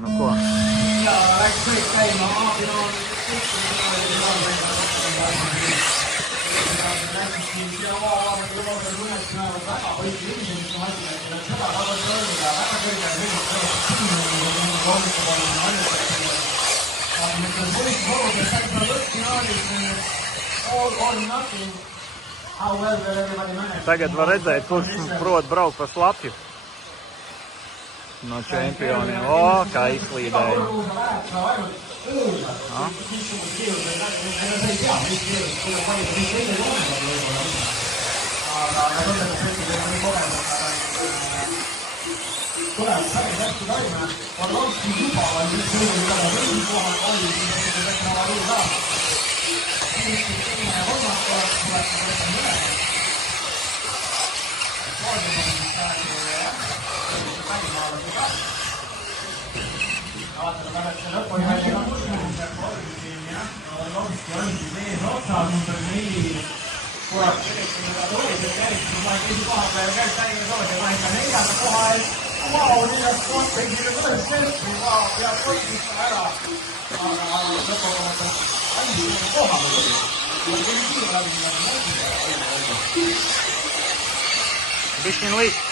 Nu ko? Jā, laiks ceļā apjomā. Tagad var redzēt, kurš prot braukt pa slapju no čempioniem. O, kā izslīdēja. Bišķiņ līdz.